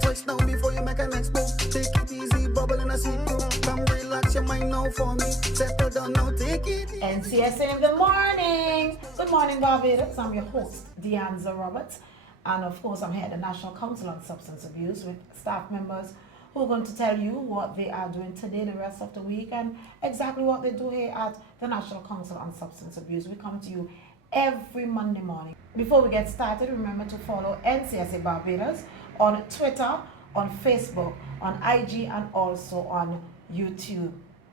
Touch down before you make a next move. Take it easy, bubble in a sweet groove. Come relax your mind now for me. Settle down now, take it easy. NCSA in the morning. Good morning, Barbados. I'm your host, Deanza Roberts. And of course, I'm here at the National Council on Substance Abuse with staff members who are going to tell you what they are doing today, the rest of the week, and exactly what they do here at the National Council on Substance Abuse. We come to you every Monday morning. Before we get started, remember to follow NCSA Barbados on Twitter, on Facebook, on IG, and also on YouTube.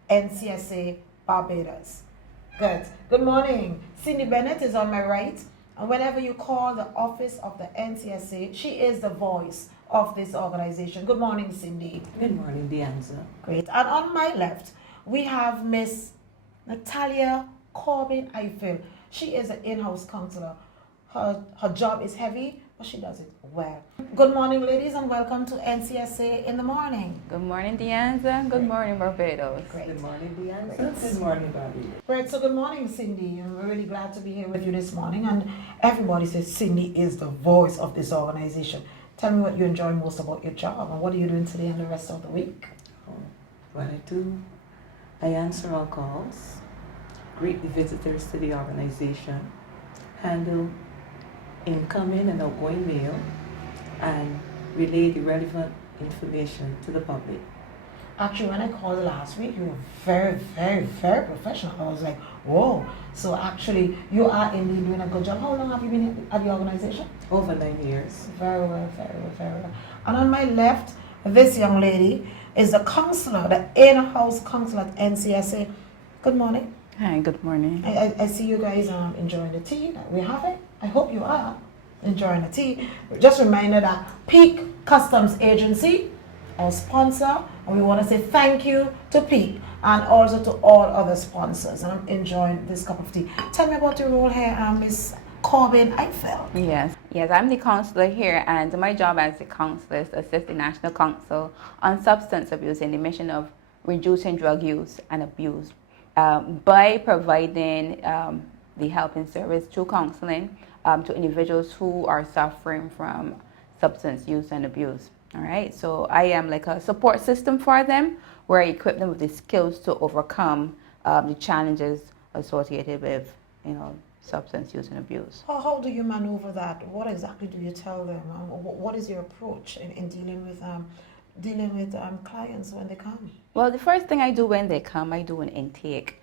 NCSA Barbados. Good morning. Cindy Bennett is on my right. And whenever you call the office of the NCSA, she is the voice of this organization. Good morning, Cindy. Good morning, Deanza. Great. And on my left, we have Miss Natalia Corbin Eiffel. She is an in-house counselor. Her job is heavy, but she does it well. Good morning, ladies, and welcome to NCSA in the morning. Good morning, Deanza. Good morning, Barbados. Great. Good morning, Deanza. Great. Good morning, Bobby. Great. So good morning, Cindy. I'm really glad to be here with you this morning. And everybody says Cindy is the voice of this organization. Tell me what you enjoy most about your job, and what are you doing today and the rest of the week? What I do, I answer all calls, greet the visitors to the organization, handle incoming and outgoing mail, and relay the relevant information to the public. Actually, when I called last week, you were very, very, very professional. I was like, whoa. So actually, you are indeed doing a good job. How long have you been at the organization? Over 9 years. Very well, very well, very well. And on my left, this young lady is the counselor, the in-house counselor at NCSA. Good morning. Hi, good morning. I see you guys enjoying the tea that we're having. I hope you are enjoying the tea. Just a reminder that Peak Customs Agency, our sponsor, and we want to say thank you to Peak and also to all other sponsors. And I'm enjoying this cup of tea. Tell me about your role here, Miss Corbin Eiffel. Yes, I'm the counselor here, and my job as the counselor is to assist the National Council on Substance Abuse in the mission of reducing drug use and abuse by providing the helping service through counseling to individuals who are suffering from substance use and abuse. All right, so I am like a support system for them, where I equip them with the skills to overcome the challenges associated with, substance use and abuse. How do you maneuver that? What exactly do you tell them? What is your approach in dealing with clients when they come? Well, the first thing I do when they come, I do an intake,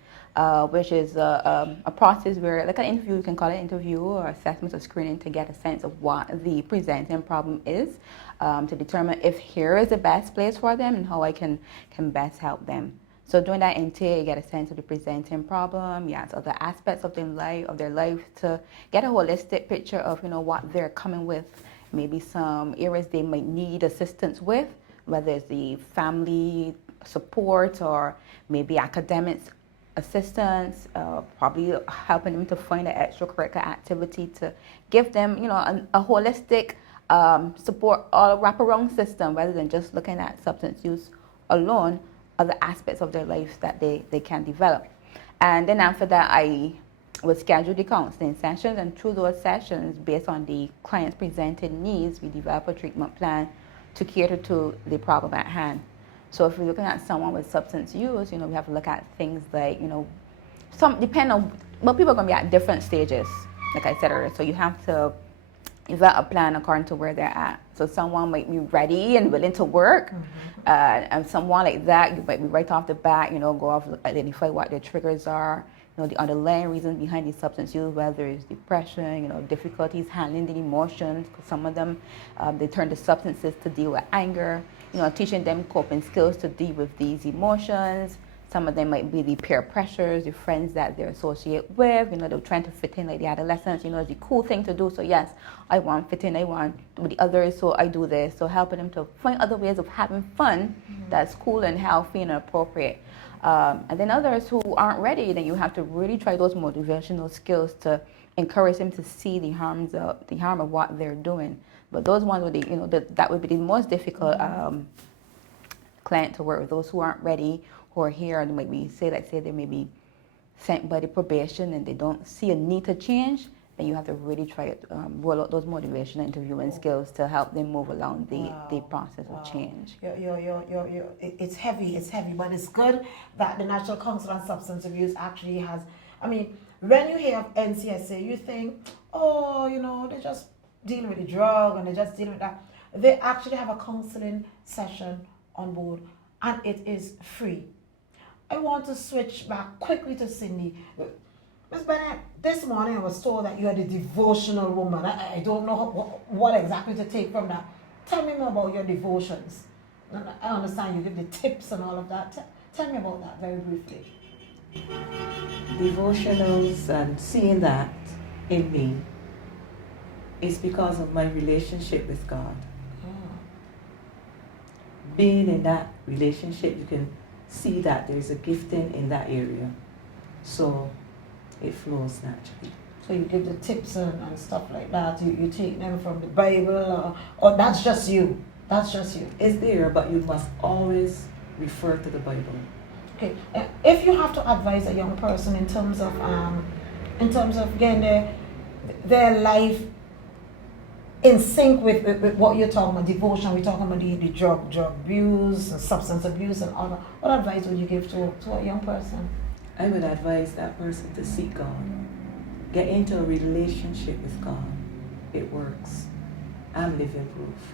which is a process where, like an interview, you can call it interview or assessment or screening, to get a sense of what the presenting problem is, to determine if here is the best place for them and how I can best help them. So during that intake, you get a sense of the presenting problem, so the aspects of their life, to get a holistic picture of what they're coming with, maybe some areas they might need assistance with, whether it's the family support or maybe academics assistance, probably helping them to find an extracurricular activity to give them, a holistic support or wraparound system, rather than just looking at substance use alone, other aspects of their lives that they can develop. And then after that, I would schedule the counseling sessions, and through those sessions, based on the client's presented needs, we develop a treatment plan to cater to the problem at hand. So if we're looking at someone with substance use, we have to look at things like, some depend on, well, people are going to be at different stages, like I said earlier. So you have to develop a plan according to where they're at. So someone might be ready and willing to work, and someone like that, you might be right off the bat, go off, identify what their triggers are, the underlying reasons behind the substance use, whether it's depression, difficulties handling the emotions. Some of them, they turn to substances to deal with anger, teaching them coping skills to deal with these emotions. Some of them might be the peer pressures, the friends that they're associated with, they're trying to fit in like the adolescents, it's the cool thing to do. So yes, I want fit in, I want with the others, so I do this. So helping them to find other ways of having fun that's cool and healthy and appropriate. And then others who aren't ready, then you have to really try those motivational skills to encourage them to see the harm of what they're doing. But those ones would be, that would be the most difficult client to work with. Those who aren't ready, who are here, and they might be, say they may be sent by the probation and they don't see a need to change, then and you have to really try to roll out those motivational interviewing skills to help them move along the process of change. It's heavy, but it's good that the National Council on Substance Abuse actually has, I mean, when you hear of NCSA, you think, oh, you know, they just deal with the drug and they just deal with that. They actually have a counseling session on board, and it is free. I want to switch back quickly to Cindy. Ms. Bennett, this morning I was told that you are the devotional woman. I don't know what exactly to take from that. Tell me more about your devotions. I understand you give the tips and all of that. Tell me about that very briefly. Devotionals and seeing that in me is because of my relationship with God. Being in that relationship, you can see that there's a gifting in that area. So it flows naturally. So you give the tips and stuff like that. You take them from the Bible, or that's just you. That's just you. It's there, but you must always refer to the Bible. Okay. If you have to advise a young person in terms of getting their life in sync with what you're talking about, devotion, we're talking about the drug abuse, and substance abuse, and all that. What advice would you give to a young person? I would advise that person to seek God. Get into a relationship with God. It works. I'm living proof.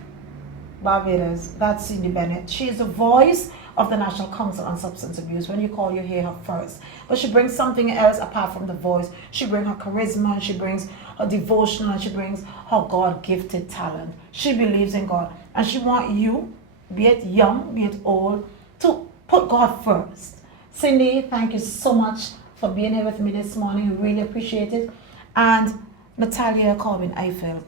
Barbados, that's Cindy Bennett. She is the voice of the National Council on Substance Abuse. When you call, you hear her first. But she brings something else apart from the voice. She brings her charisma, she brings her devotion, and she brings her God-gifted talent. She believes in God. And she wants you, be it young, be it old, to put God first. Cindy, thank you so much for being here with me this morning. We really appreciate it. And Natalia Corbin-Eiffel,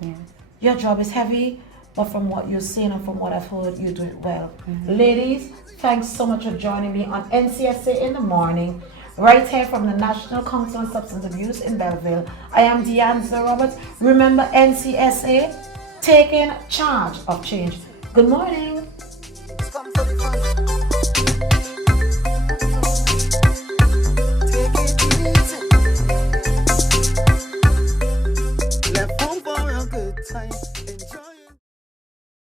your job is heavy, but from what you're saying and from what I've heard, you do it well. Ladies, thanks so much for joining me on NCSA in the morning, right here from the National Council on Substance Abuse in Belleville. I am Deanza Roberts. Remember, NCSA, taking charge of change. Good morning.